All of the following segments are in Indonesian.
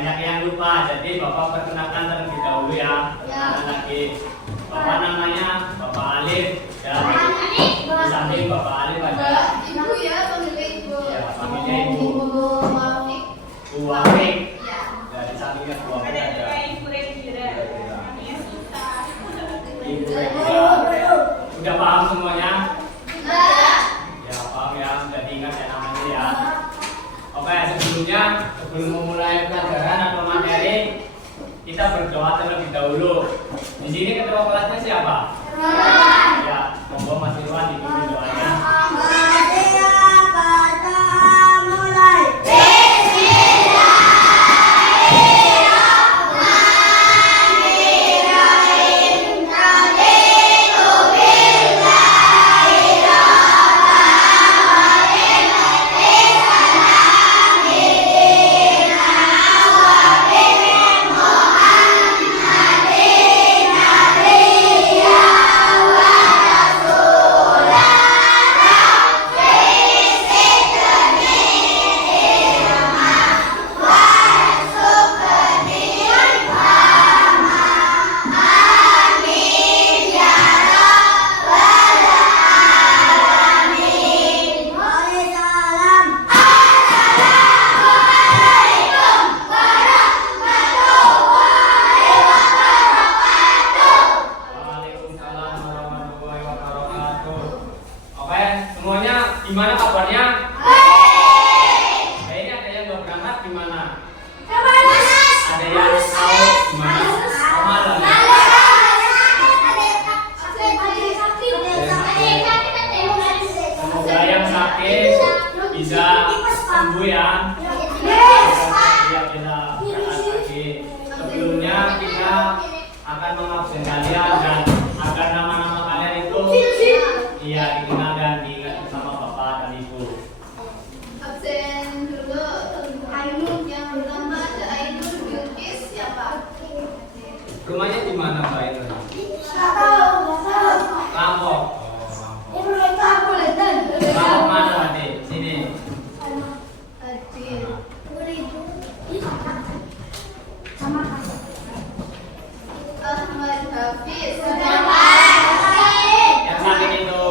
banyak yang lupa. Jadi Bapak perkenalkan terlebih dahulu ya. Perkenalan lagi. Bapak namanya Bapak Alif. Ya. Di samping Bapak Alif ada Ibu ya, panggilnya Ibu. ya, panggilnya Ibu. Wafik. Bu Wafik. Ya. Dari sampingnya Bu Wafik Ada ada juga Ibu Regina. Namanya susah. Ibu Regina. Udah paham semuanya? Sudah. Ya paham ya, udah diingat ya namanya ya. Oke, sebelumnya sebelum memulai pelajaran atau materi, kita berdoa terlebih dahulu. Di sini ketua kelasnya siapa? Ya, monggo Mas Irwan dipimpin doanya. Waalaikumsalam warahmatullahi wabarakatuh. Oke, semuanya gimana kabarnya? Kayaknya ada yang belum berangkat gimana? Ada yang tahu gimana? Malam. Semoga yang sakit bisa sembuh ya. Biar kita berangkat lagi. Sebelumnya kita akan mengabsen kalian dan agar nama-nama kalian itu iya dikenal dan diingat sama Bapak dan Ibu. Absen dulu. Ainun yang pertama ada Ainun Bilkis siapa? Rumahnya di mana Mbak itu? Lampok. Lampok mana adik? Sini. Adil. Ahmad Hafiz. Yang sakit itu.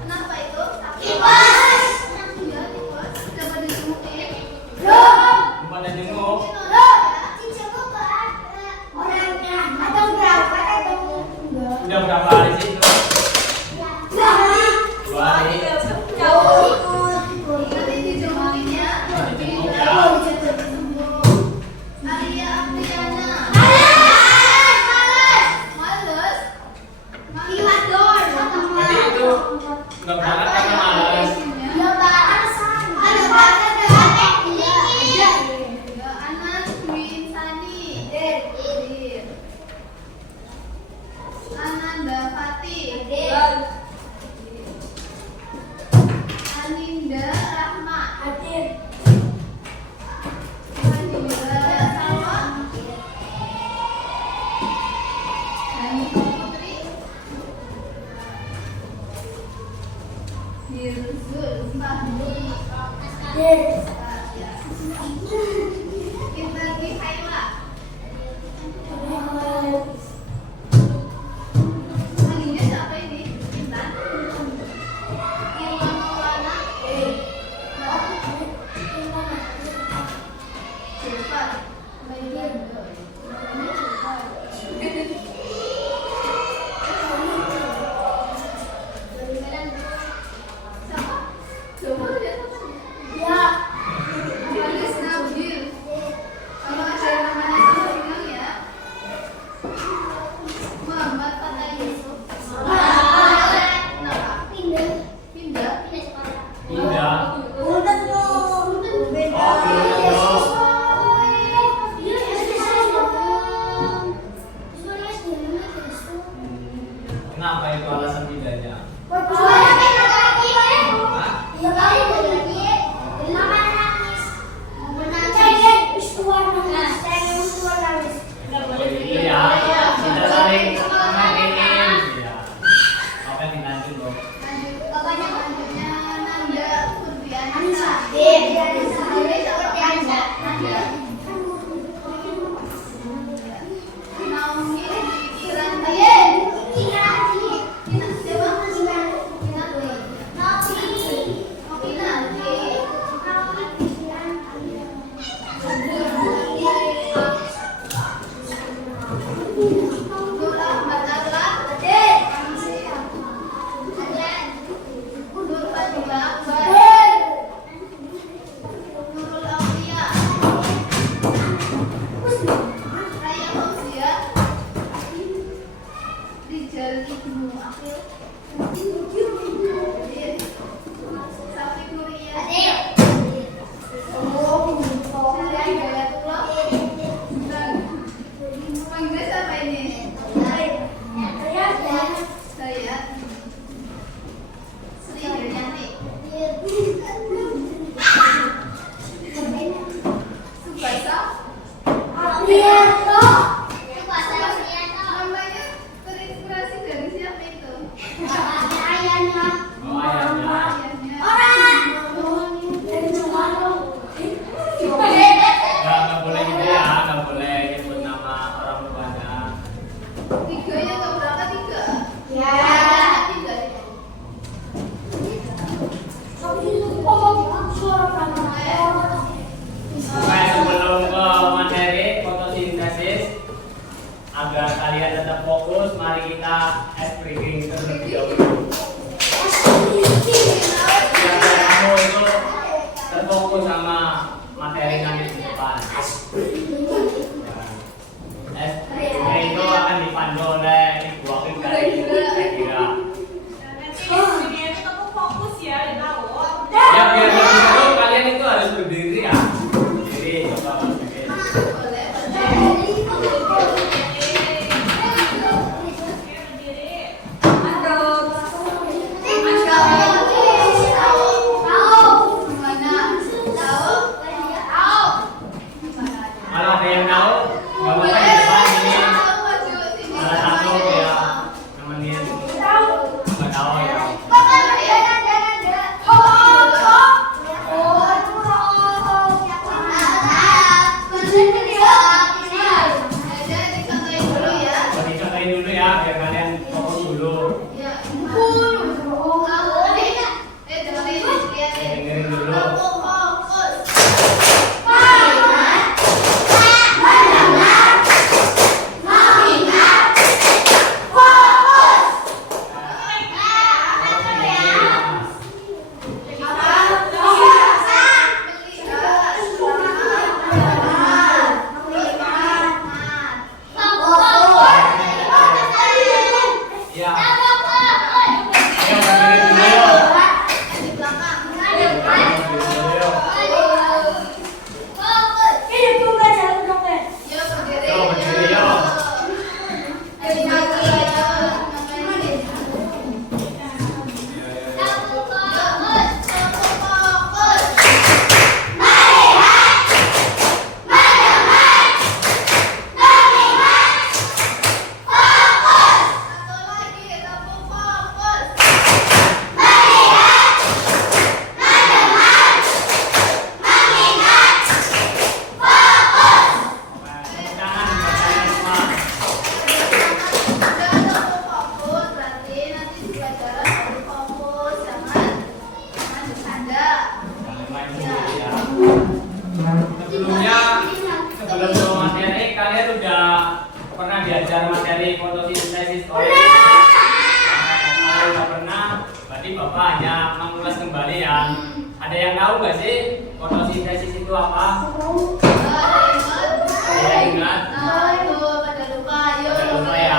Kenapa itu? Kipas. Ya, kipas. Dapat disemutin. Pada jenguk. Udah berapa hari sih itu? 2 hari. Nanti dijemukin ya. Dijemuk ya. Alia Apriana. Males. Jadi itu nggak berangkat karena malas. Anas Dwi Insani. Ananda Fati. Aninda Rahma. Anindra Salwa. Hanifah Putri. Hirzul Fahmi. Kita di Haila. Aningnya siapa ini? Intan. Ilham Maulana. Cepat. Siapa? Coba lihat namanya. Haris Nabil. Namanya terinspirasi dari siapa itu? Oh, ayahnya. Nggak boleh gitu ya, nggak boleh nyebut nama orang tuanya. Tiganya nggak berapa tiga? Ya. Tiga. Oke, sebelum ke materi fotosintesis, agar kalian tetap fokus, mari kita ice breaking terlebih dahulu. Biar kamu itu terfokus sama materi nanti di depan. Nah, itu akan dipandu oleh Ibu Wakil dari Kira. Nanti dunia itu kamu fokus ya, udah tahu. Ya biar lebih seru, kalian itu harus berdiri ya. Berdiri, coba berdiri. Boleh. Kalau ada yang tahu, nggak apa-apa di depan ini. Salah satu ya nemenin. Nggak tahu ya. Coba dicobain dulu ya, biar kalian fokus dulu. Dengerin dulu. Ya. Ayo dengerin dulu. Sebelum ke materi, kalian udah pernah diajar materi fotosintesis? Kalau udah pernah, berarti Bapak hanya mengulas kembali ya. Ada yang tahu nggak sih fotosintesis itu apa? Ada yang ingat? Pada lupa ya.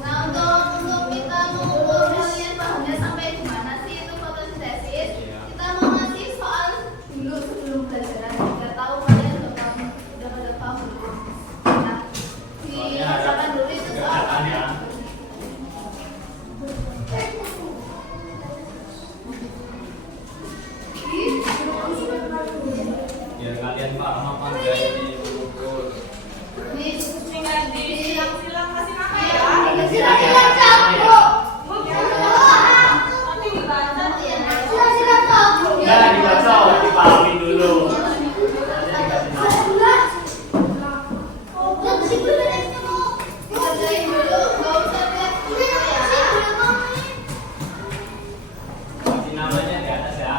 Nah, untuk kita mengukur kalian pahamnya sampai di mana sih itu fotosintesis? Kita mau ngasih soal dulu sebelum pelajaran. Nggak tahu kalian udah pada paham belum? Nah, dibacakan dulu itu soal apa? Ya. Biar kalian paham apa enggak ini mengukur. Tinggal disilang-silang kasih nama ya. Ada silang ya, kasih nama ya. Tapi dibaca ya. Enggak dibaca, dipahami dulu. Nanti dikasih nama. Dibacain dulu, nggak usah lihat dulu ya. Kasih namanya di atas ya.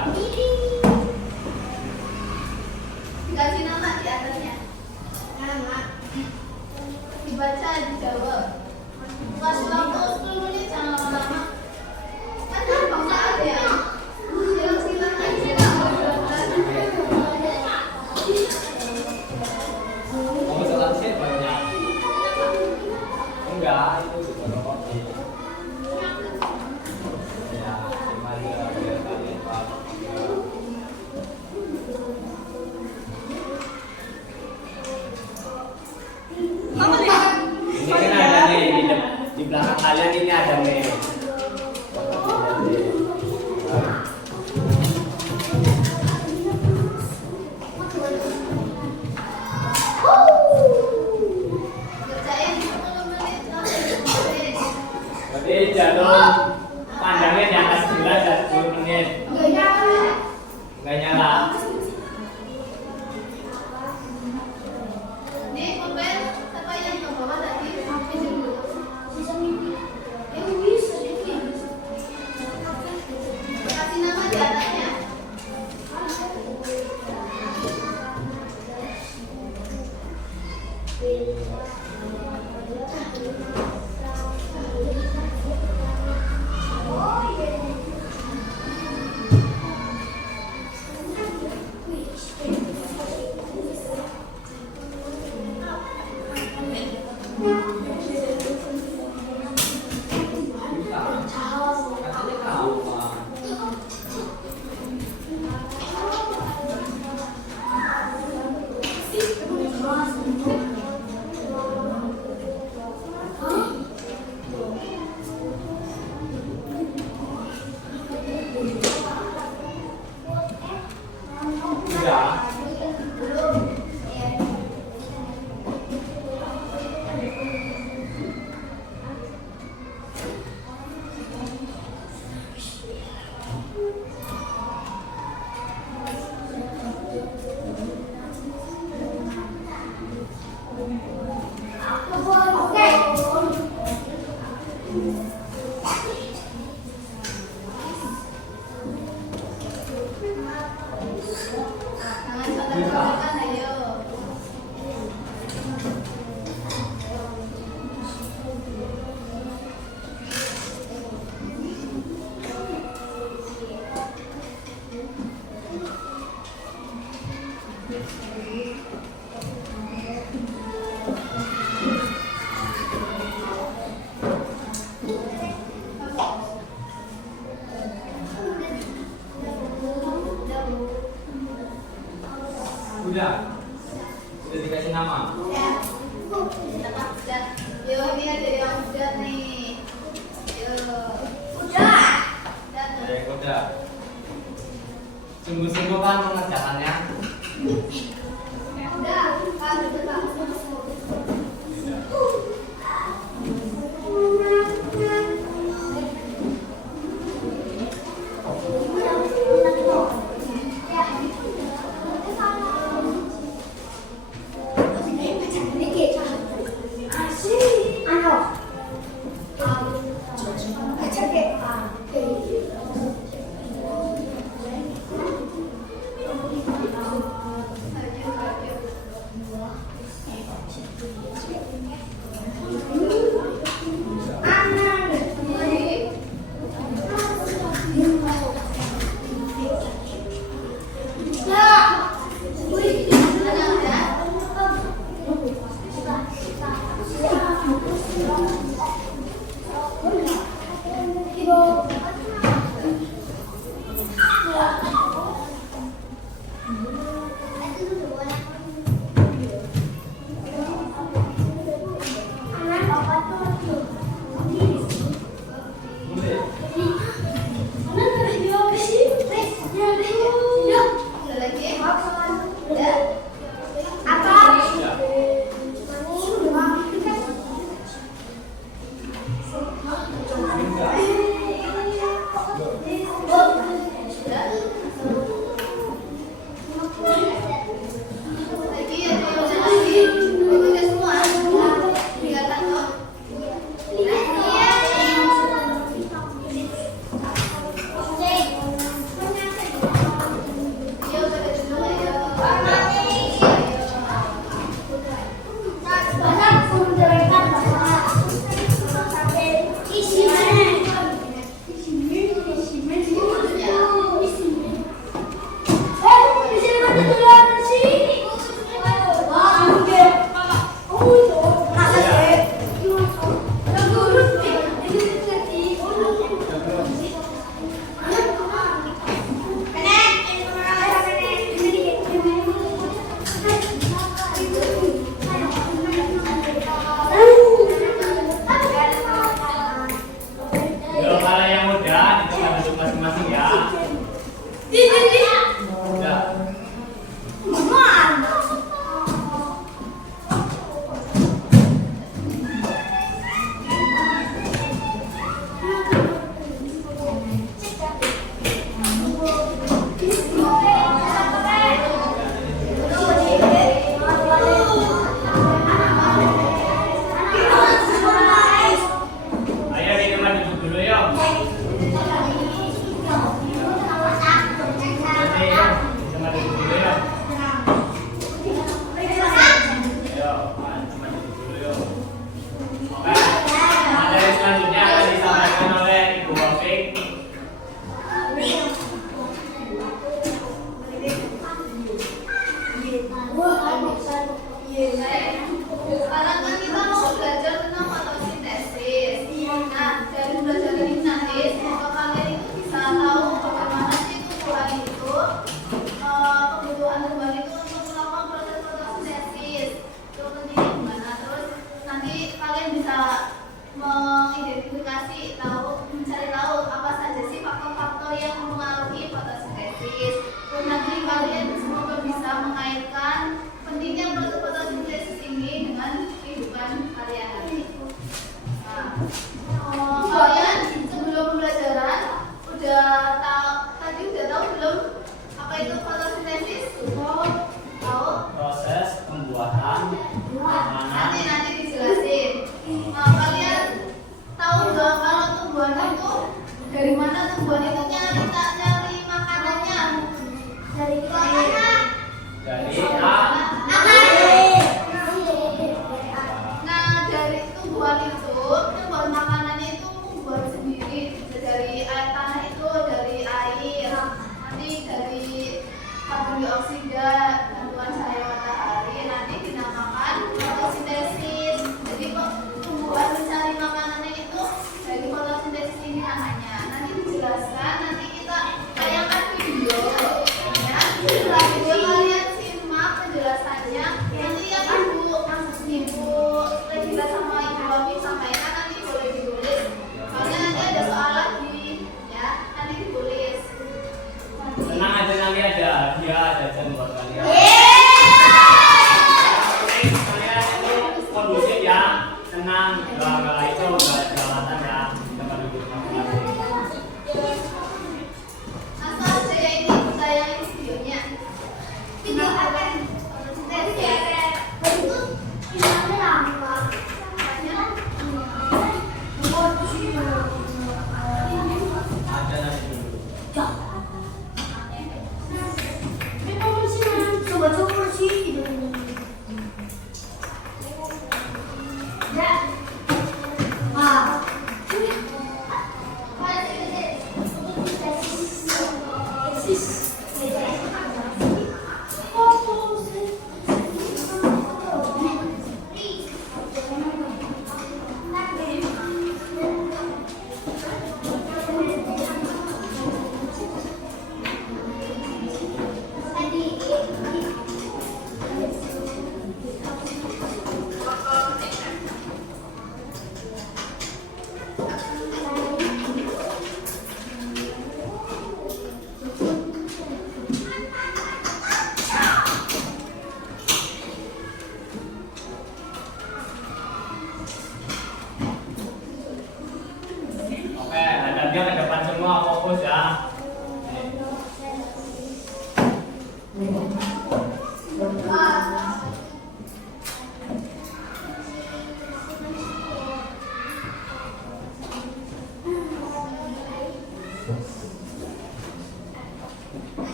Dikasih nama di atasnya. Dibaca, dijawab. Kasih waktu 10 menit, jangan lama-lama. Kan gampang banget ya. Silang-silang aja. Mau selesai banyak. Enggak, itu juga rokok. Ya, mari biar kalian paham. Kamu lihat. Ini kan ada nih di belakang kalian ini ada nih. Udah dikasih nama. Yo, ini ada yang udah nih. Yo. Ada yang udah. Sungguh-sungguh kan mengerjakannya. Udah, kan udah. Sekarang kan kita mau belajar tentang fotosintesis. Nah, dari belajar ini nanti semoga kalian itu bisa tahu bagaimana sih tumbuhan itu, kebutuhan tumbuhan itu untuk melakukan proses fotosintesis. Itu pentingnya gimana? Terus nanti kalian bisa mengidentifikasi, mencari tahu apa saja sih faktor-faktor yang mempengaruhi fotosintesis. Terus nanti kalian semoga bisa mengaitkan pentingnya proses fotosintesis ini dengan kehidupan kalian nanti. Nah, kalian sebelum pembelajaran tadi udah tahu belum apa itu fotosintesis? Tahu? Proses pembuatan makanan. Nanti dijelasin. Nah, kalian tahu nggak kalau tumbuhan itu dari mana tumbuhan itu nyari makanannya? Dari mana? Dari Nah, dari tumbuhan itu, tumbuhan makanannya itu tumbuhan sendiri. Bisa dari air tanah itu, dari air, nanti dari karbon dioksida, bantuan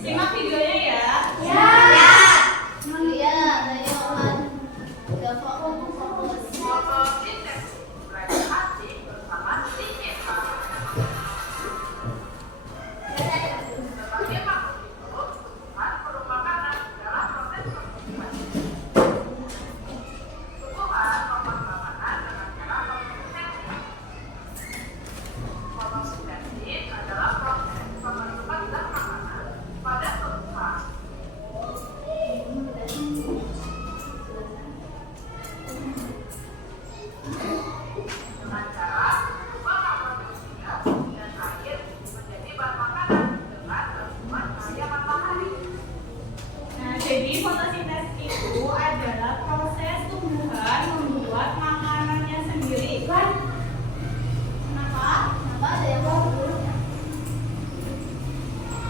Simak videonya ya. Lihat, ayo kan. Udah fokus. Fotosintesis berarti bersama Sineta. Sebagai makhluk hidup, tumbuhan perlu makanan dalam proses pertumbuhan. Tumbuhan membuat makanan dengan cara fotosintesis. Fotosintesis adalah proses pembentukan zat makanan pada tumbuhan. Dengan cara mengubah makrofagia dan air menjadi bahan makanan dengan bantuan cahaya matahari. Nah, jadi fotosintesis itu adalah proses tumbuhan membuat makanannya sendiri. Kenapa? Kenapa ada yang fokus?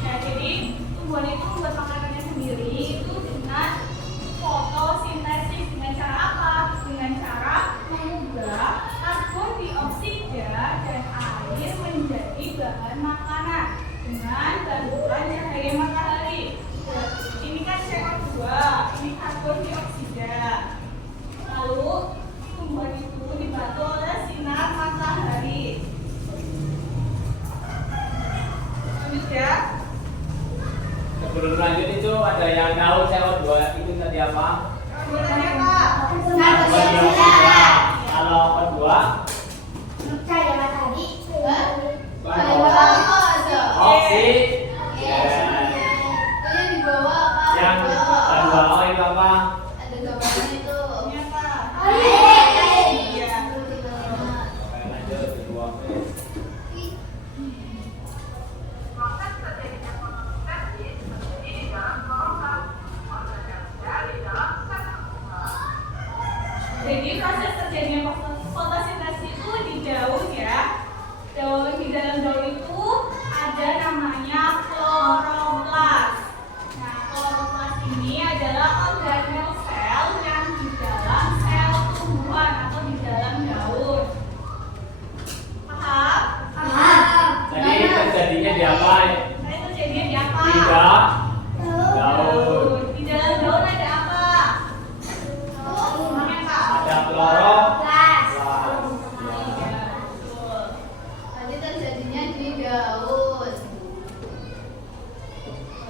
Ya, jadi tumbuhan itu membuat makanannya sendiri itu dengan fotosintesis. Dengan cara apa? Dengan cara mengubah karbon dioksida dan air menjadi bahan makanan dengan bantuan cahaya matahari. Ini kan CO2, ini karbon dioksida. Lalu tumbuhan itu dibantu oleh sinar matahari. Lanjut ya. Sebelum lanjut itu ada yang tahu CO2 itu tadi apa? Sebenarnya Pak. Karbon dioksida. Kalau kedua, Cahaya matahari. Hah? Cahaya bahan matahari ada. oksigen. Itu yang di bawah, Kak. Yang Di bawah. kedua itu apa? Ada gambarnya itu. Iya Pak. Iya. Oke, lanjut kedua. Proses terjadinya fotosintesis terjadi di dalam kloroplast, organel di dalam sel tumbuhan. Jadi proses terjadinya fotosintesis itu di daun ya. Daun di dalam daun itu ada namanya kloroplas. Nah, kloroplas ini adalah organel sel yang di dalam sel tumbuhan atau di dalam daun. Paham? Jadi terjadinya di apa? Nah, itu jadinya di apa? Tidak. Daun. Di dalam daun ada apa? Namanya Kak. Ada kloroplas. Iya, betul. Tadi terjadinya di daun.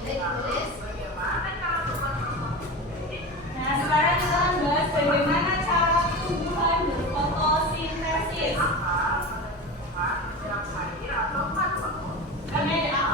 Tulis. Bagaimana cara membuat fotosintesis? Nah, sekarang kita akan bahas bagaimana cara tumbuhan berfotosintesis. Apa pada tumbuhan dalam air atau karbon? Kami ada apa?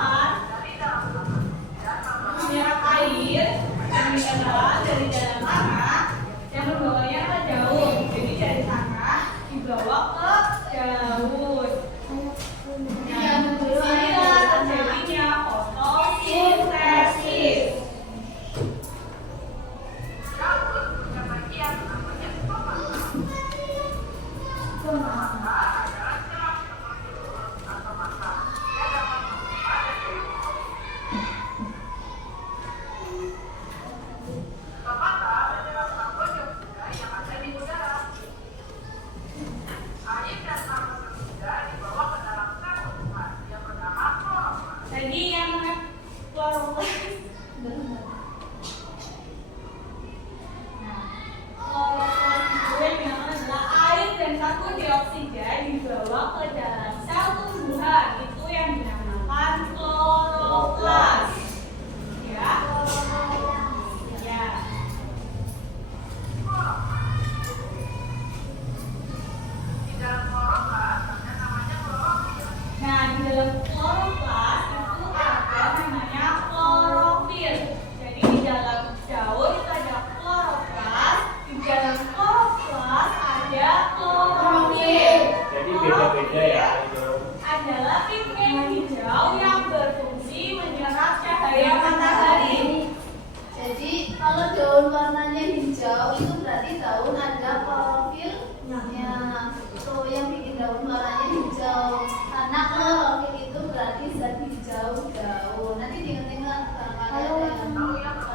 jauh-jauh. Nanti diingat-ingat kalau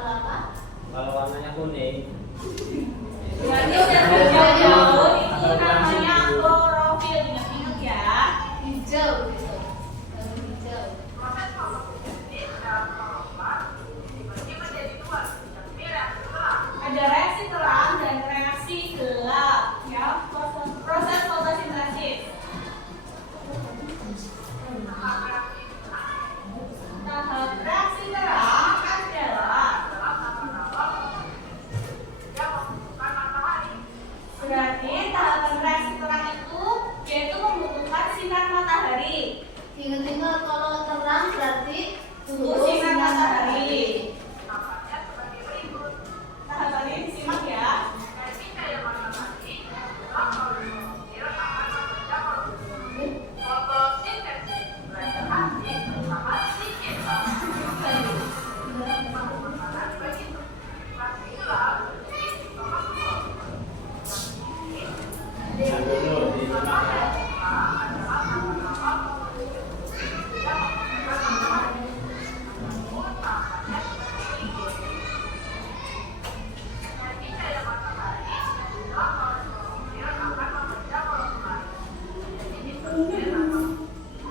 apa? Kalau warnanya kuning. Berarti udah jauh-jauh itu namanya klorofil. Ingat-ingat ya. Hijau gitu. Kalau hijau. Proses fotosintesis dalam kloroplast dibagi menjadi dua, yakni reaksi terang. Ada reaksi terang dan reaksi gelap. Ya, proses fotosintesis. Tahap reaksi terang adalah berarti tahapan reaksi terang itu yaitu membutuhkan sinar matahari. Ingat-ingat kalau terang berarti Tunggu sinar matahari. Tahapannya sebagai berikut. Tahapan ini disimak ya. Energi cahaya matahari adalah klorofil akan membaca molekul. Fotosintesis belajar aktif bersama sedikit. Bagaimana begitu? Reaksi gelap Yang dulu disimak ya.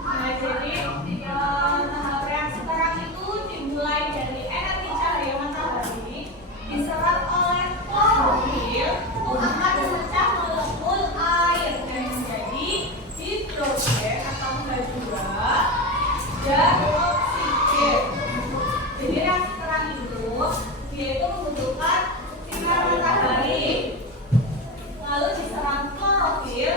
Nah, jadi tahap reaksi terang itu dimulai dari energi cahaya matahari diserap oleh klorofil akan memecah molekul air dan menjadi hidrogen atau H2 dan oksigen. Jadi reaksi terang itu yaitu membutuhkan sinar matahari, lalu diserap klorofil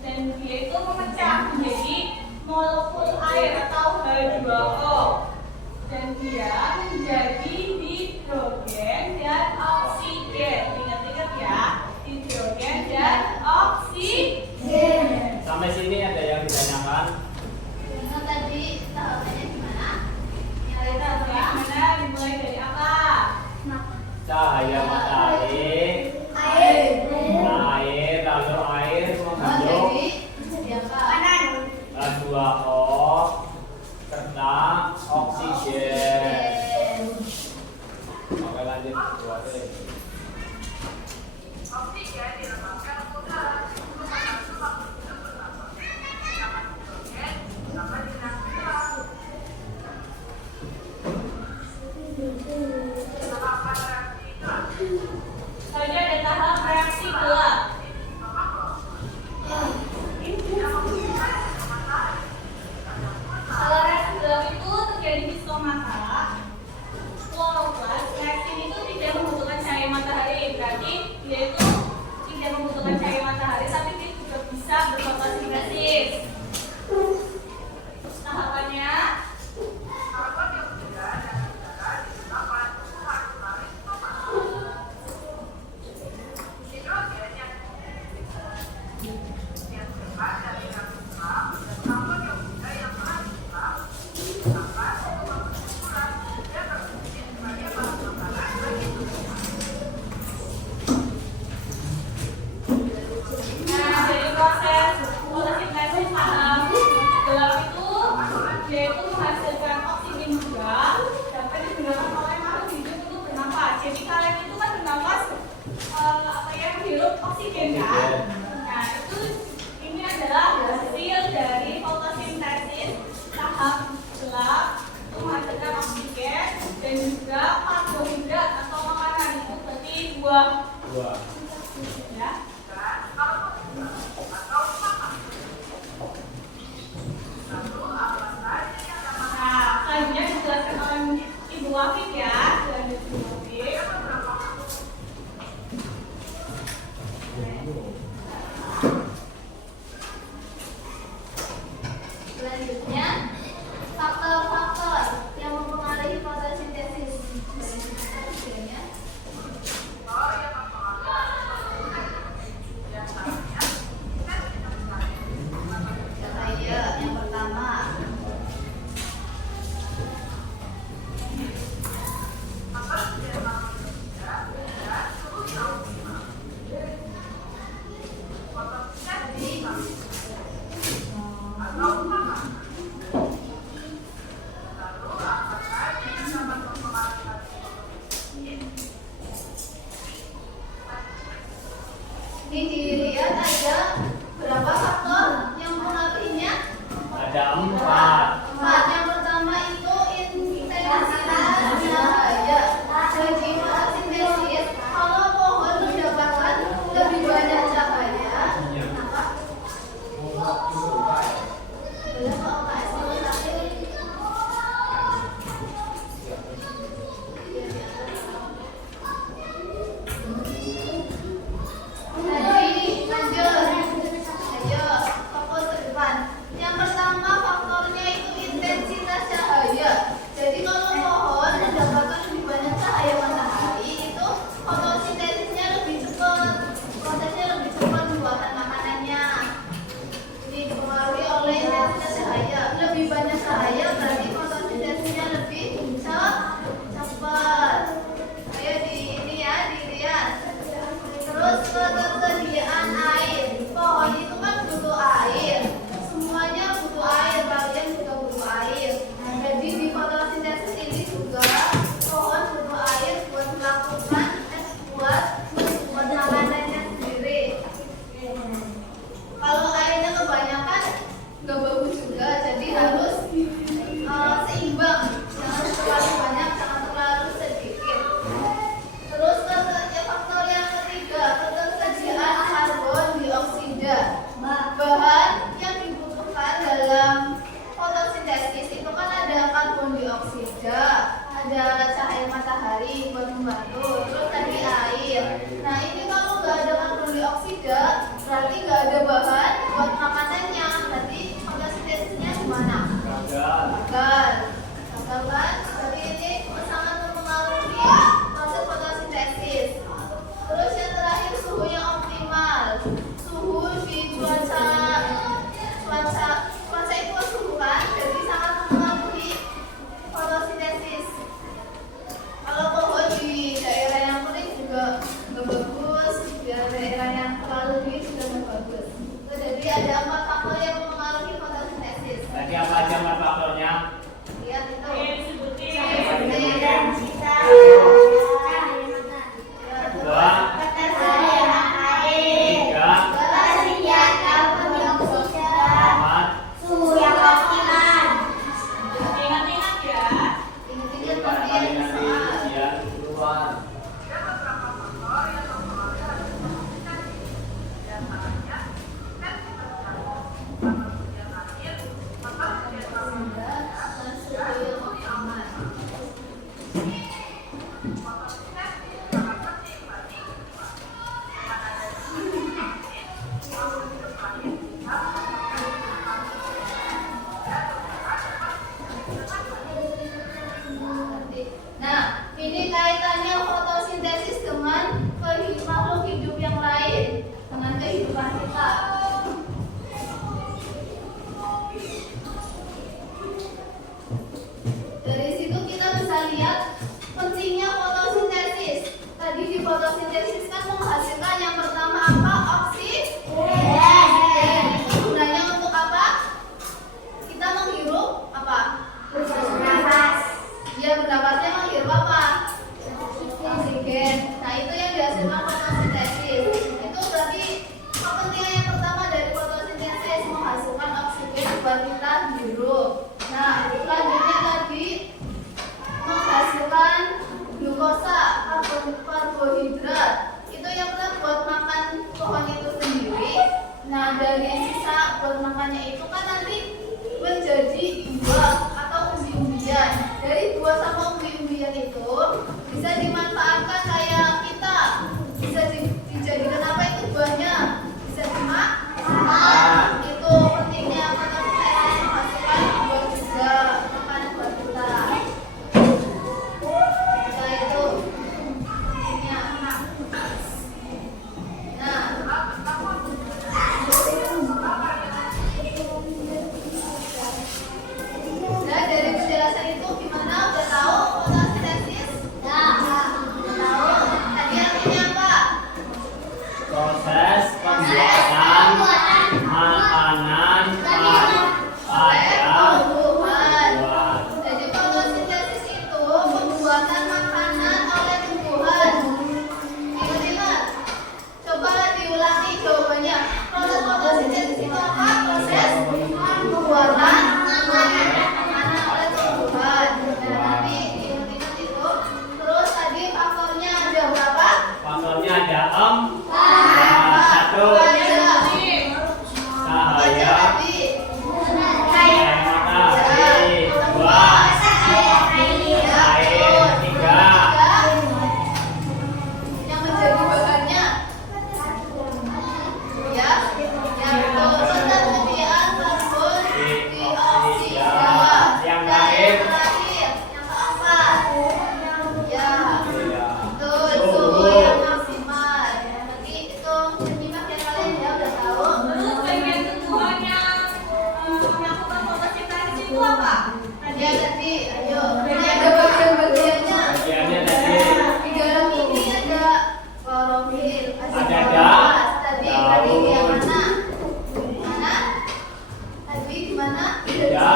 dan dia itu memecah menjadi molekul air atau H2O dan dia menjadi hidrogen dan oksigen. Ingat-ingat ya, hidrogen dan oksigen. Sampai sini ada yang ditanyakan? ingat tadi tahapannya gimana? Dari tahapnya mana dimulai dari apa? Cahaya matahari, Air. air, lalu air membentuk Jadi apa? H2O serta oksigen. Oke, lanjut. Oksigen dilepaskan ke udara untuk membantu makhluk bernafas. Sedangkan hidrogen dapat direaksi gelap. Tahapan reaksi gelap. Selanjutnya ada tahap reaksi gelap. Kalau reaksi gelap itu terjadi di stomata, kloroplas, reaksi itu tidak membutuhkan cahaya matahari. Berarti dia itu tidak membutuhkan cahaya matahari, tapi dia juga bisa berfotosintesis. Tahapannya Karbon dioksida dan udara diserap oleh tumbuhan melalui stomata. Hidrogen yang bebas dari reaksi gelap dan karbon dioksida yang telah diserap ditambah tumbuhan berkumpulan dan berfungsi sebagai bahan makanan bagi tumbuhan. Nah, jadi proses fotosintesis tahap gelap itu yaitu menghasilkan oksigen juga dapat digunakan oleh makhluk hidup untuk bernafas. Jadi kalian itu kan bernafas menghirup oksigen kan? Nah, itu ini adalah hasil dari fotosintesis tahap gelap itu menghasilkan oksigen dan juga karbohidrat atau makanan itu berarti buah ya. Dan kalau atau makan. Lalu apa saja yang dapat Nah, selanjutnya dijelaskan oleh Ibu Wafif ya. Lanjut Ibu Wafif. Selanjutnya faktor-faktor yang mempengaruhi fotosintesis. Dari sini ya. yang mempengaruhi tadi, ayo. Ini ada bagian-bagiannya. Bagiannya tadi. Di dalam ini ada klorofil, Ada. tadi di yang mana? Mana? Tadi di mana? Ada.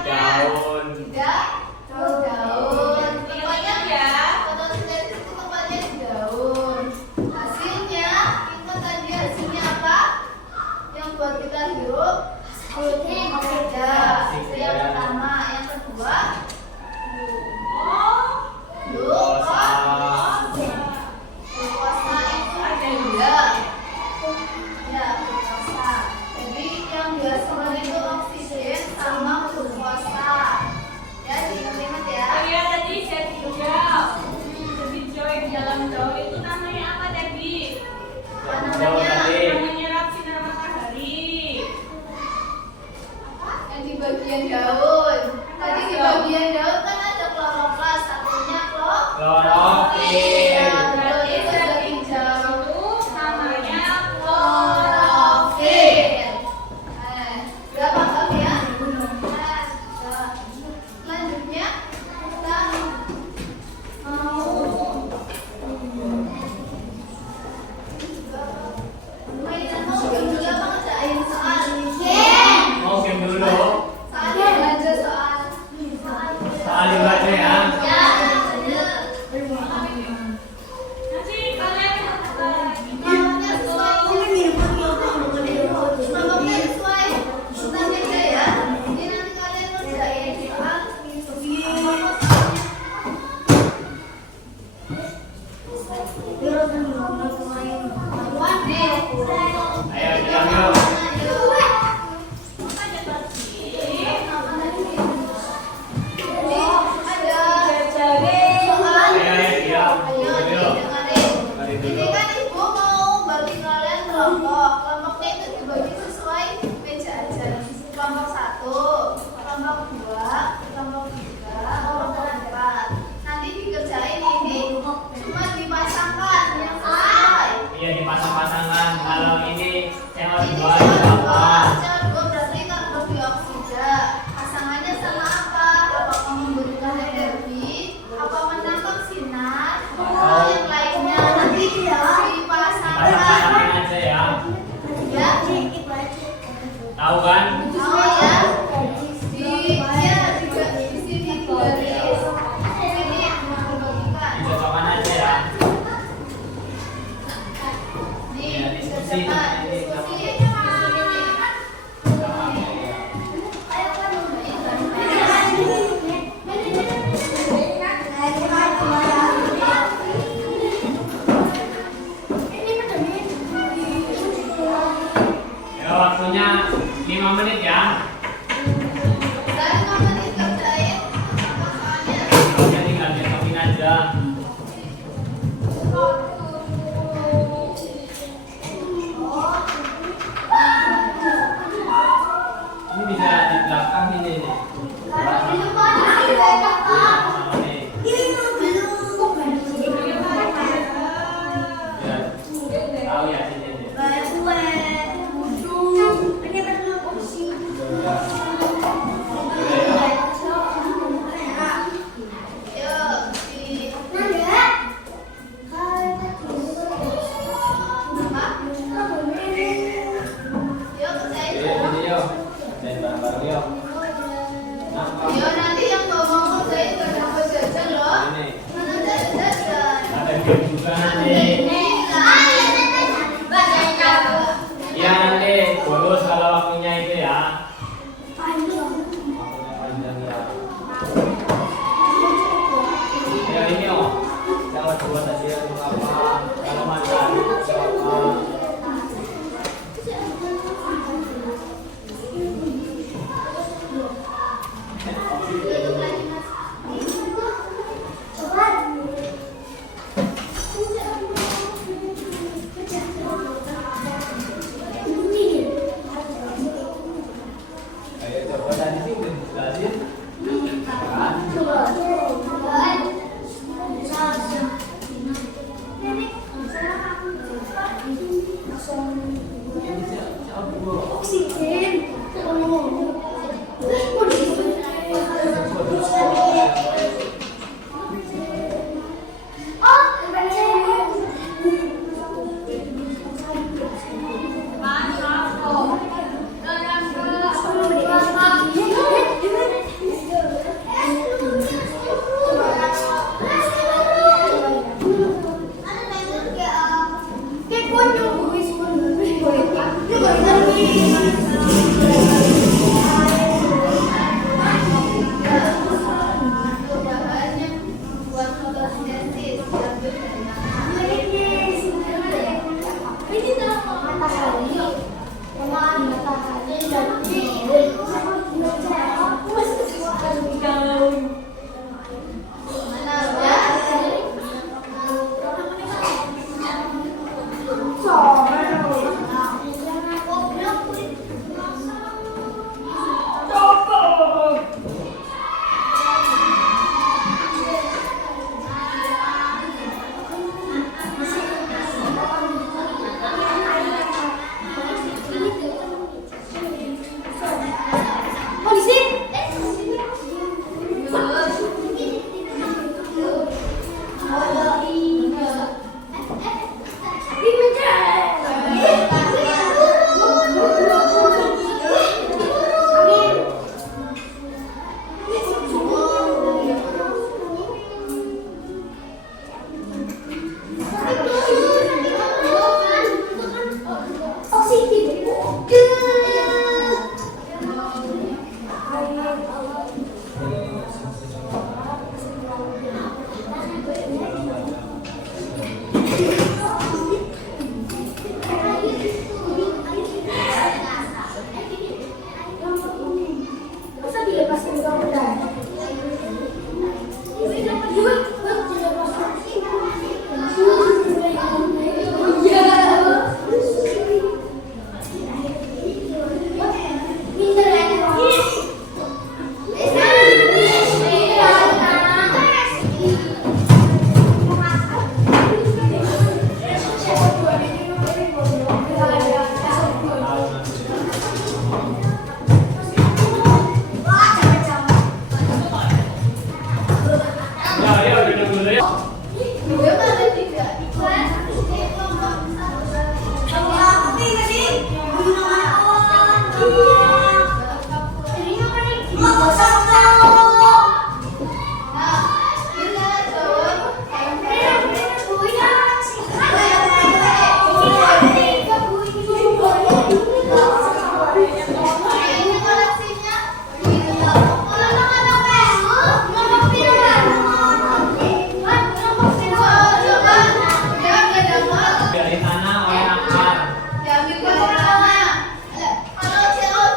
Daun. Daun. Pokoknya ya, fotosintesis itu tempatnya di daun. Hasilnya, kita tadi hasilnya apa? Yang buat kita hirup oksida. Itu yang pertama. Yang kedua, glukosa. Glukosa itu ada dua. Ya, glukosa. Jadi yang dihasilkan itu oksigen sama glukosa. Ya, diingat-ingat ya. Oh iya, tadi saya hijau. Jadi hijau yang di dalam daun itu namanya apa tadi? Daun tadi. Yang menyerap sinar matahari. Yang di bagian daun. Tadi di bagian daun kan ada kloroplas, satunya Klorofil. berarti zat hijau Itu namanya klorofil. Berapa kali ya? Selanjutnya kita mau mainan mau game dulu apa ngerjain soal? Mau game dulu. Soalnya belajar soal. Soal dibaca ya. Ya. nanti kalian Nomornya sesuai. Nomornya sesuai. Tanya aja ya. Jadi nanti kalian ngerjain soal. Ayo bilang yuk. Ayo diam. Yuk. Ini kan ibu mau bagi kalian kelompok. Kelompoknya itu dibagi sesuai meja aja. Kelompok 1, kelompok 2, kelompok 3, kelompok 4. Nanti dikerjain ini cuma dipasangkan yang sesuai. Iya dipasang-pasangan. Kalau ini CO2 Ini itu CO2, apa? CO2 berarti karbon dioksida. Pasangannya sama apa? Apakah memberikan energi? Apa menangkap sinar? Atau yang lainnya? Nanti dipasangkan. Pasang-pasangin aja ya. Ya, Tahu kan? tahu ya? Juga di sini digaris. Ini yang dibagikan. Dicocokkan aja ya. Nih, Ya, diskusi. dikerjakan. Ini Diskusi. Ya waktunya 5 menit ya. Dan kamu dikerjain soalnya. Oke tinggal diapain aja. Ini bisa di belakang ini nih. Sama nih. Ya. Tahu ya sini nih. Yuk, di Yuk, kerjain. Yuk sini yuk. Dan bareng-bareng yuk. Yuk, nanti yang mau kerjain gak dapat jajan loh. Ini. Mana ada jajan? Ada game juga nanti. Iya nanti bonus kalau waktunya itu ya. Waktunya panjang ya. Ya ini oh. Dapat buat tadi untuk apa? Kalau makan apa? Mana udah? Ya, ya, duduk dulu ya. Gue ada 3 di kelas. Dari tanah oleh akar. Diambil ke orang. Kalau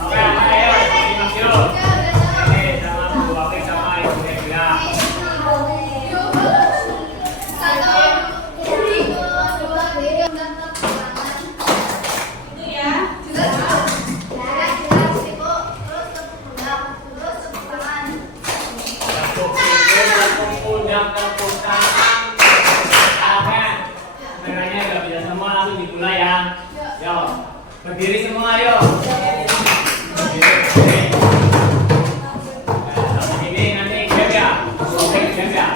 Oke, ayo, simak yuk. Ini sama Bu Apik sama Ibu Negra. Itu ya. Tepuk pundak, tepuk tangan. Oke, kameranya udah bisa semua, langsung dimulai ya. Yo, berdiri semua yuk. Berdiri. Ini nanti game ya, game ya.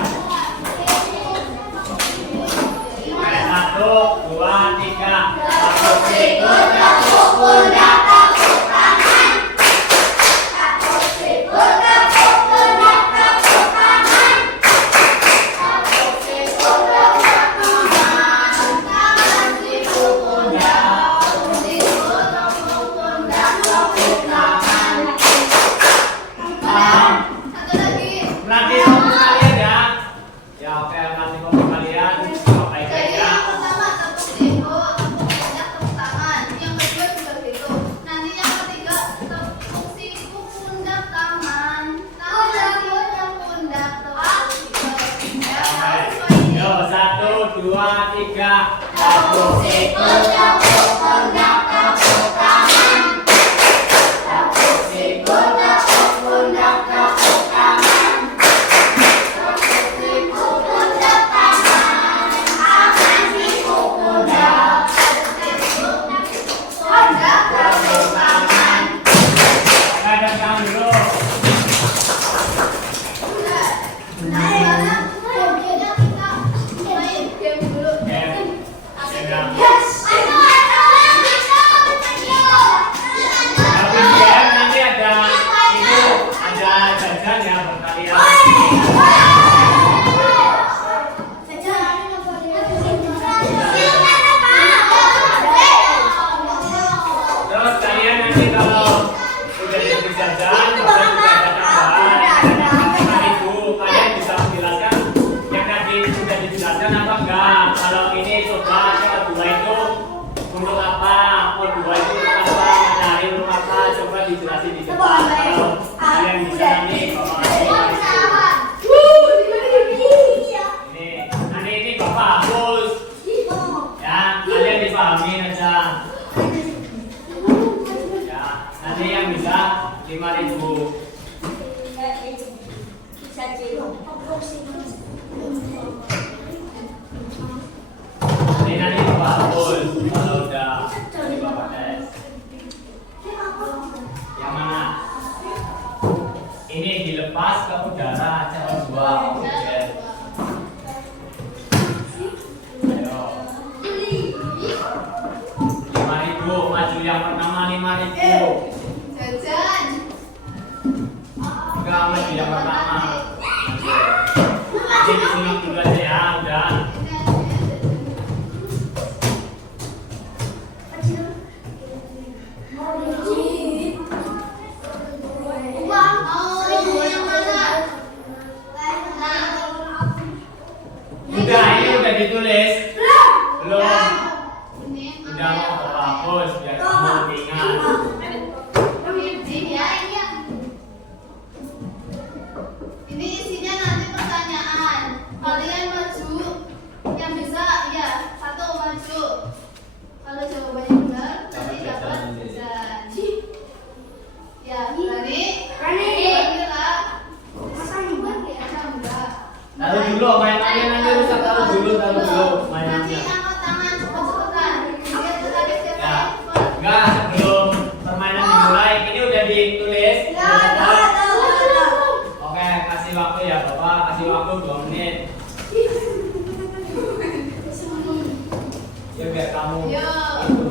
Oke, 1, 2, 3. Tepuk siku, tepuk pundak, tepuk tangan. Tepuk siku, tepuk pundak, tepuk tangan. Tepuk siku, tepuk tangan. Tangan siku pundak. Tepuk siku, tepuk pundak, tepuk tangan. Paham? Nanti fokus kalian ya. Ya oke, nanti fokus kalian. Sampai Jadi ya. yang pertama tepuk siku, tepuk pundak, tepuk tangan. Yang kedua juga gitu. Nanti yang ketiga tepuk siku, pundak, tangan. Tangan siku, pundak, tepuk siku. Ya, harus ini. Yo, 1, 2, 3. Tepuk siku, tepuk pundak, tepuk tangan. Tepuk siku, tepuk pundak, tepuk tangan. Tepuk siku, pundak, tangan. Tangan siku, pundak. Pundak, tepuk tangan. Ada tangan dulu. Nah, sekarang gamenya kita main game dulu. Game. Pegang. Habis game nanti ada itu ada jajan ya buat kalian. Terus kalian nanti kalau udah diberi jajan, kalau juga ada tambahan, nah itu kalian bisa menjelaskan yang tadi sudah dijelaskan apa enggak. Kalau ini coba yang kedua itu untuk apa, kedua itu untuk apa, menarik untuk apa, coba dijelasin di depan. Kalau kalian bisa nanti bapak kasih ini, nanti ini bapak hapus, ya kalian dipahamin aja. Ya, nanti yang bisa 5.000. Nanti bapak hapus kalau udah nanti bapak tes. Yang mana? Ini dilepas ke udara cara dua. Oke. Ayo. 5.000 maju yang pertama 5.000. Jajan. Enggak maju yang pertama. Jadi di sini dulu aja ya, udah. Udah, ini udah ditulis. Belum. Udah mau hapus biar kamu ingat. Ini isinya nanti pertanyaan. Kalian maju, yang bisa ya satu maju. Kalau jawabannya benar, nanti dapat jajan. Ya, Rani. Lah. Masa hebat ya, enggak. Taruh dulu mainannya nanti rusak, taruh dulu Nanti mainannya. angkat tangan cepet-cepetan. Biar tertarik Ya, siapa? enggak sebelum permainan dimulai, ini udah ditulis. Udah dapat. Oke, kasih waktu ya Bapak, kasih waktu 2 menit. Ya biar kamu Yo. itu.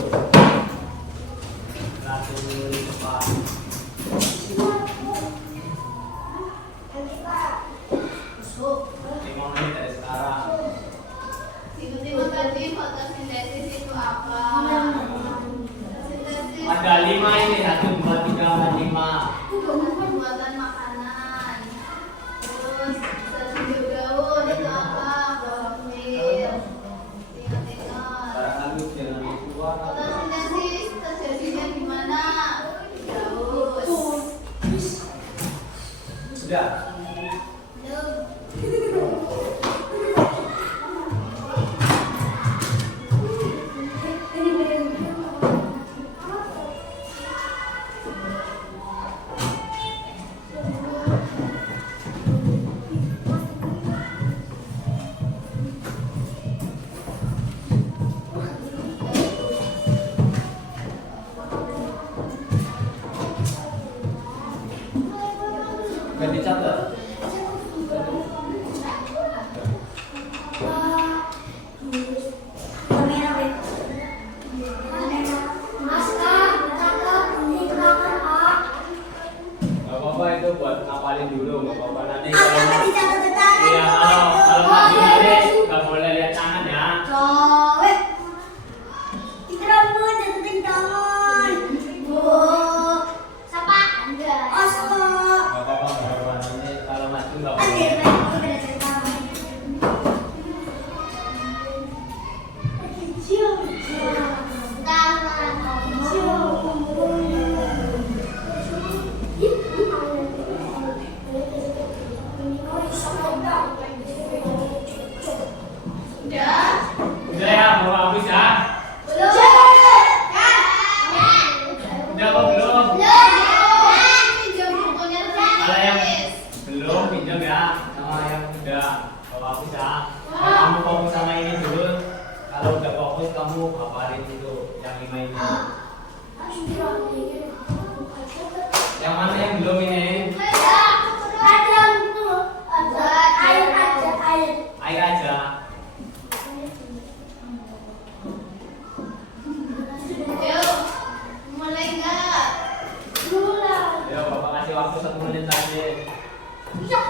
Satu cepat. Masuk. 5 menit dari sekarang. Tiba-tiba tadi fotosintesis itu apa? Fotosintesis Ada 5 ini, 1, 2, 3, 4, 5. pembuatan makanan. Stasiun daun itu apa? Klorofil. Ingat-ingat. Barangkali jangan keluar. Fotosintesis terjadinya di mana? Daun. Sudah. Gak dicatat. Gak apa-apa itu buat ngapalin dulu, gak apa-apa nanti iya kalau maju nanti gak boleh lihat tangan ya. Gak apa-apa nanti kalau maju gak boleh. Udah. Udah ya, bawa habis ya. Belum. Udah apa belum? Pinjam bukunya Kalau yang tertulis. belum pinjam ya, sama yang udah bawa habis ya. Nah, kamu fokus sama ini dulu. Kalau udah fokus kamu hafalin itu yang 5 ini. Yang mana yang belum ini? Air aja. Yuk, mulai nggak? Ya, Bapak kasih waktu 1 menit lagi. Udah.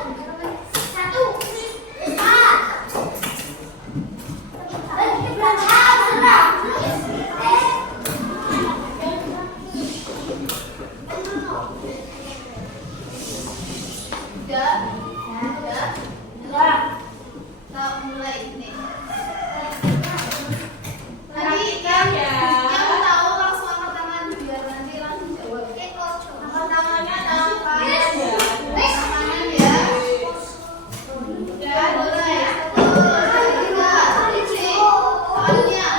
Nah, mulai ini. Nanti yang tahu langsung angkat tangan biar nanti langsung jawab. Angkat tangannya tangan tangan ya. Udah mulai. 1, 2, 3. Soalnya.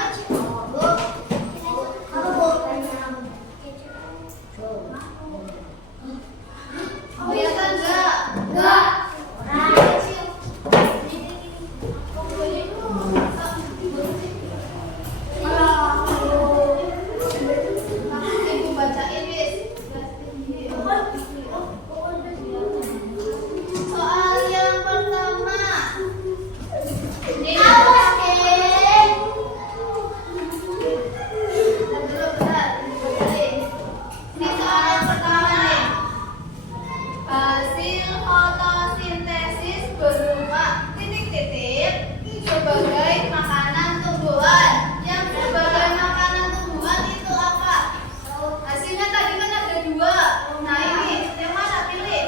Kelihatan nggak? Ibu bacain wis. Soal yang pertama. Ini awas, geng. Bentar, bacain. Ini soal yang pertama nih. Hasil fotosintesis berupa titik-titik sebagai makanan tumbuhan. Yang sebagai makanan tumbuhan itu apa? Hasilnya tadi kan ada 2. Nah ini yang mana pilih?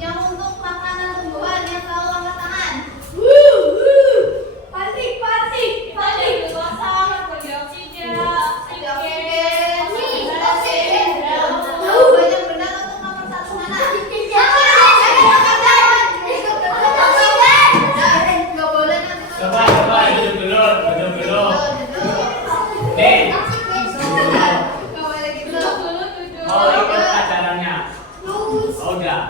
Yang untuk makanan tumbuhan yang tahu angkat tangan. Ada oksigen. Jawabannya benar untuk nomor 1 mana? Nggak boleh nanti. Coba duduk dulu. Nih, Nggak boleh gitu. mau ikut acaranya? Oh udah.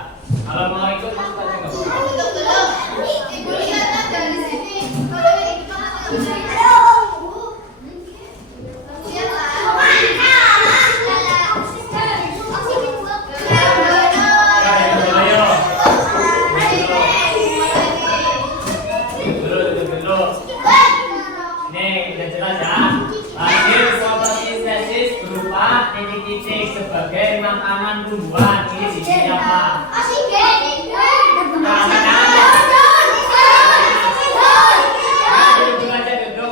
Kalau mau ikut masuk aja nggak apa-apa. Duduk dulu. Ibu lihat dari sini. Kalau ini gimana kalau dari sini? Lihat lah. Ayo. Duduk dulu. Nih, udah jelas ya. Hasil fotosintesis berupa titik-titik sebagai makanan tumbuhan. Ini di sini apa? Duduk aja duduk.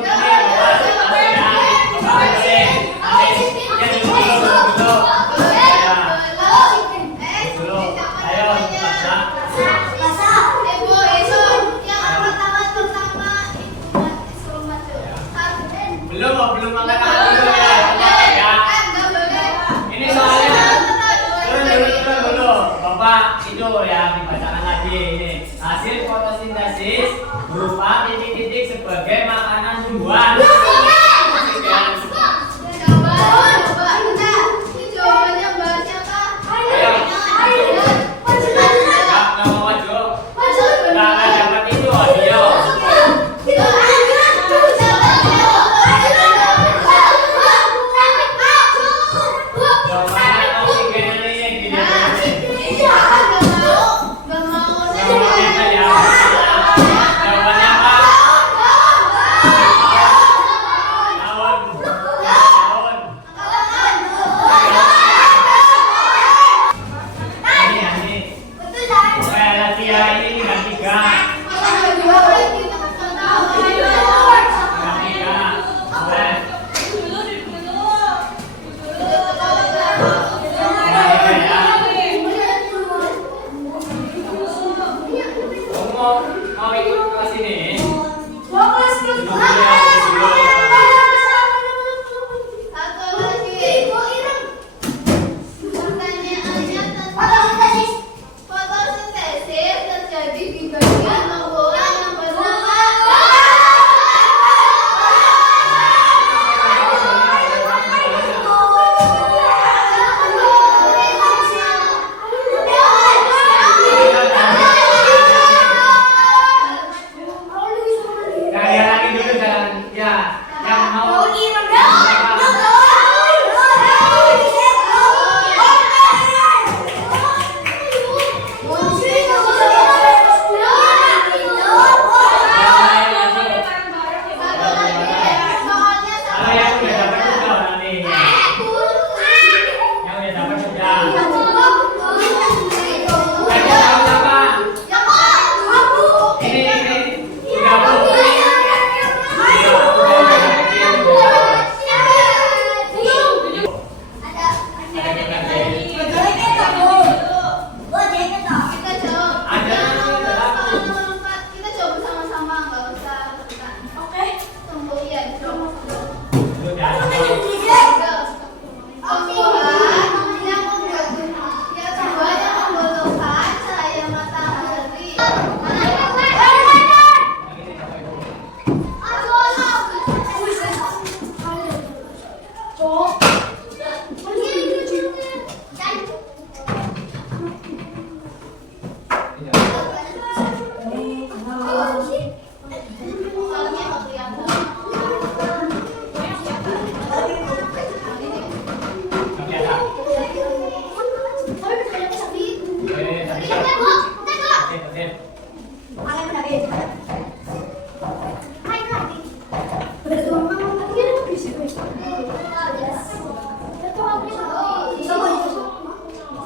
ini. Hasil fotosintesis berupa titik-titik sebagai makanan tumbuhan. Oksigen. Jawabannya Mbak siapa? Ayo. Nggak mau maju. Nggak dapat itu, ayo. Jawabannya oksigen ini gini. Jawabannya apa? Daun. Daun. Ini. Supaya latihan ini tinggal 3. Mau ikut kelas ini? Satu lagi. Pertanyaannya tentang fotosintesis terjadi di bagian tumbuhan yang bernama Kalian lagi dulu jangan ya. Yang mau kalau yang udah dapat sudah nanti. Yang udah dapat sudah. Ayo sama-sama. Ini. Udah Bu. Kita jawab bersama-sama, nggak usah rebutan. Tunggu ya, jawab. Sudah. Tumbuhan yang membutuhkan cahaya matahari. Soalnya nggak kelihatan. Oke, dah.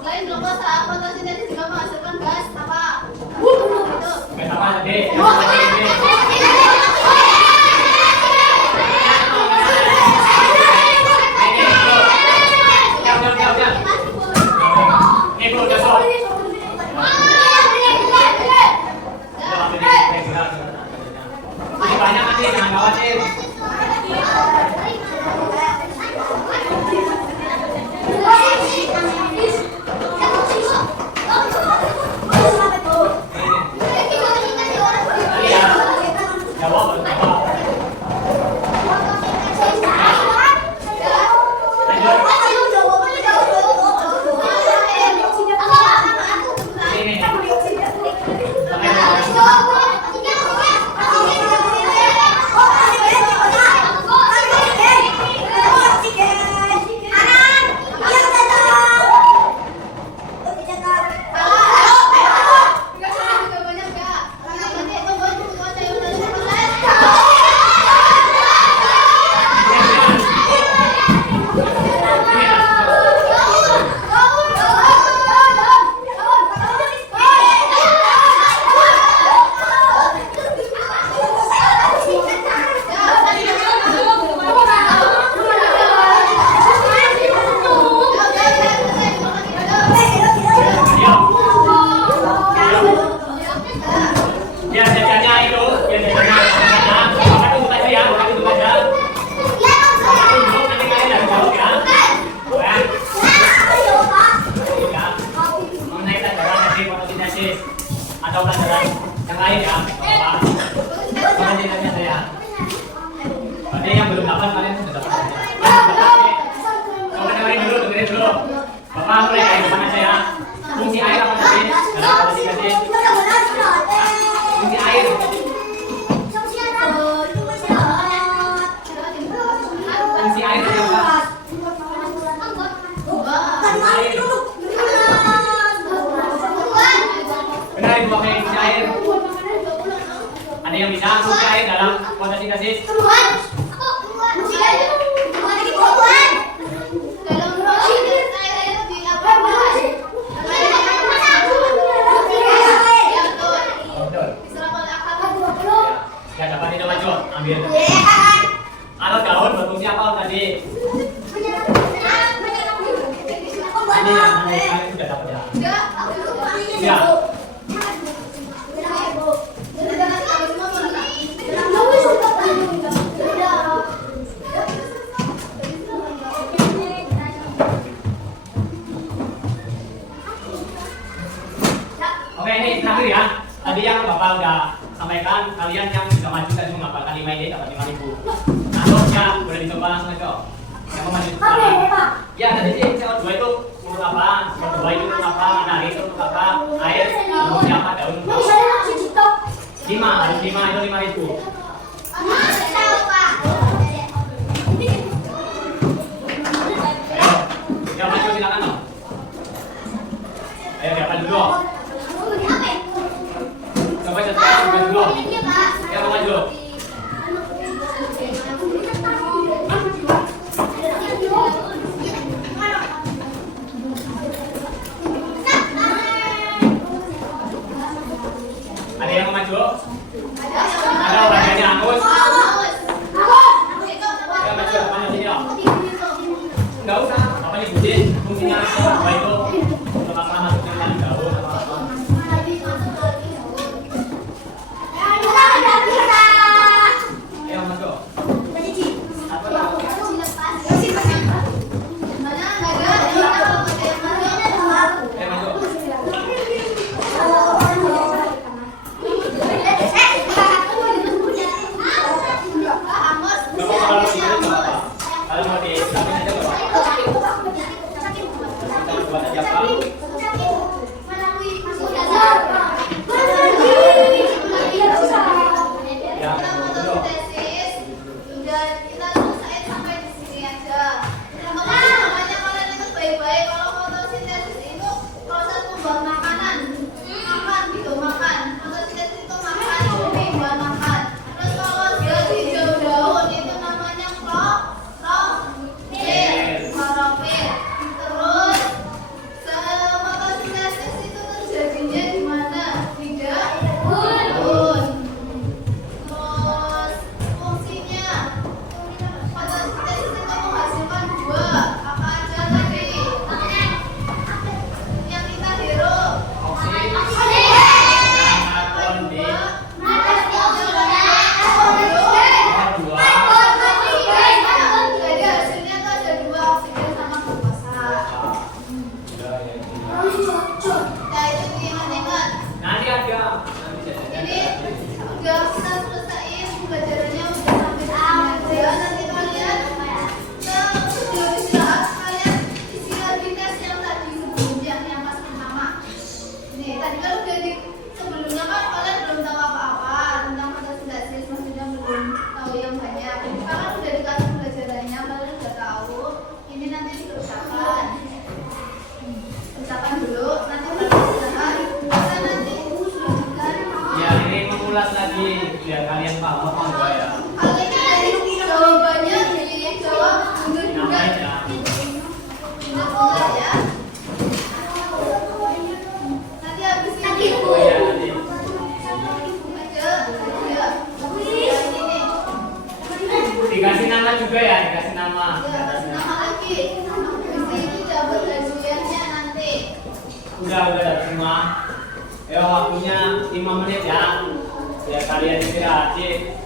Selain glukosa, fotosintesis juga menghasilkan gas apa? Itu. Pertama tadi. Ini Bu, udah sok. Ini banyak nanti, jangan khawatir. Jawab, jawab. atau pelajaran yang lain ya. Perhatikan saya. Berarti yang belum dapat kalian sudah dapat. Coba dengerin dulu. Bapak mulai dari depan aja ya. Fungsi air apa tadi? Fungsi air. Fungsi air itu apa? Benar ibu apa yang fungsi air? Ada yang bisa fungsi air dalam fotosintesis? Ya dapat tidak maju, ambil. Alat daun berfungsi apa tadi? Ini yang kalian sudah dapat ya. Ya. Oke, ini terakhir ya. Tadi yang Bapak udah sampaikan, kalian yang sudah maju tadi menghafalkan 5 ini dapat 5.000. Nah, ya, boleh dicoba langsung aja. Yang mau maju sekarang. Ya, tadi sih CO2 itu untuk apa? CO2 itu untuk apa? Matahari itu untuk apa? Air untuk siapa? Daun untuk apa? 5, harus 5 itu 5.000. Ayo, yang maju silakan dong. Ayo, siapa dulu? Coba coba dulu. Yang mau maju. Ada yang mau maju? Ada orangnya Agus. Yang maju, mana sini dong? Enggak usah, apa nyebutin fungsinya apa itu? Untuk apa masuknya dalam daun atau apa? Ayo masuk. Kalau mau di samping aja Bapak. Kita buat aja Pak. Ya, dulu. Kita selesai sampai di sini aja. Makanya kalian ingat baik-baik kalau fotosintesis itu proses pembuatan makanan. Makan gitu, makan. Fotosintesis itu makan, buat makan. Terus kalau jadi hijau daun itu namanya klorofil. Terus fotosintesis itu terjadinya di mana? Di daun. Terus fungsinya fotosintesis itu menghasilkan buah. Apa aja tadi? Yang kita hirup. Jadi hasilnya tuh ada 2, oksigen sama glukosa. Nah itu diingat-ingat. Nanti aja. Ini udah kita selesaiin pembelajarannya udah sampai sini aja. Nanti kalian sudah istirahat, kalian isi lagi tes yang tadi sebelumnya yang pas pertama. Nih tadi kan udah di sebelumnya kan kalian belum tahu apa-apa tentang fotosintesis, maksudnya belum tahu yang banyak. Kalian udah dikasih pembelajarannya, kalian udah tahu. Ini nanti diusahakan. Usahakan dulu, nanti istirahat. Kita nanti lanjutkan. Ya, ini mengulas lagi biar kalian paham apa enggak ya. Kali ini dari jawabannya dijawab mundur juga. Namanya. Mundur ya. Nanti habis ini. Oh iya, nanti. Aja, ya. Ini. Dikasih nama juga ya, dikasih nama. Ya, kasih nama lagi. Habis ini jawab gajiannya nanti. Udah dapat semua. Ya waktunya 5 menit ya. Biar kalian istirahat sih.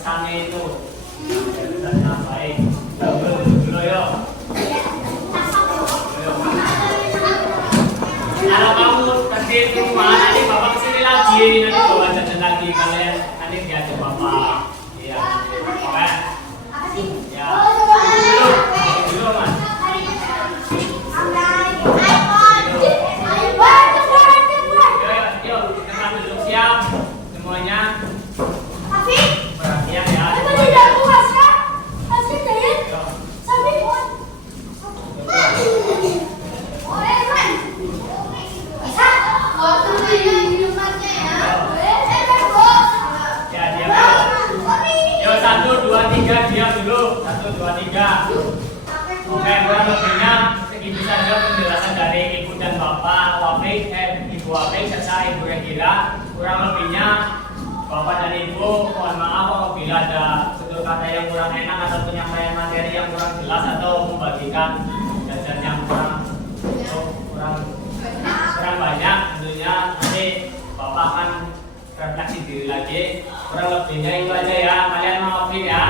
kesannya itu. Kesan yang baik. Dulu yuk. Kalau kamu pergi ke rumah, nanti bapak kesini lagi, nanti bawa jajan lagi kalian, nanti diajak bapak. Iya, oke. Ya, dulu mas. Yuk, kita duduk siap semuanya. Perhatian ya. Ya, diam. Yuk, 1, 2, 3, diam dulu. 1, 2, 3. Oke, kurang lebihnya segitu saja penjelasan dari Ibu dan Bapak Wapik, Ibu Wapik serta Ibu Regina. Kurang lebihnya Bapak dan Ibu mohon maaf apabila ada tutur kata yang kurang enak atau penyampaian materi yang kurang jelas atau membagikan jajan yang kurang banyak. Tentunya nanti Bapak akan refleksi diri lagi. Kurang lebihnya itu aja ya. Kalian maafin ya.